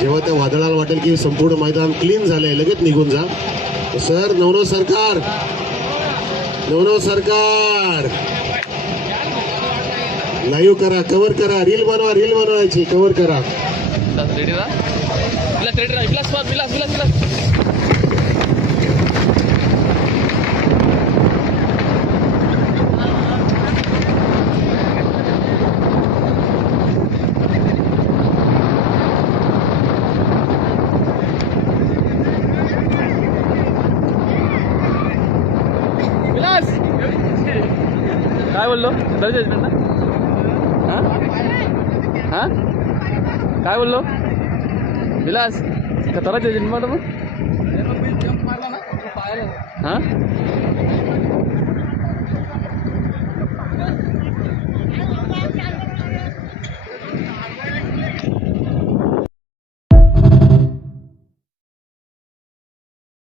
जेव्हा त्या वादळाला वाटेल की संपूर्ण मैदान क्लीन झालंय लगेच निघून जा. सर नवनव सरकार, नवनव सरकार लाईव्ह करा, कव्हर करा, रील बनवा, रील बनवायची, कव्हर करा. रेडी ना विलास, रेडी ना विलास, विलास विलास विलास विलास काय बोललो दर्जा जजमेंट ना हां काय बोललो विलास का तरा जजमेंट मग हां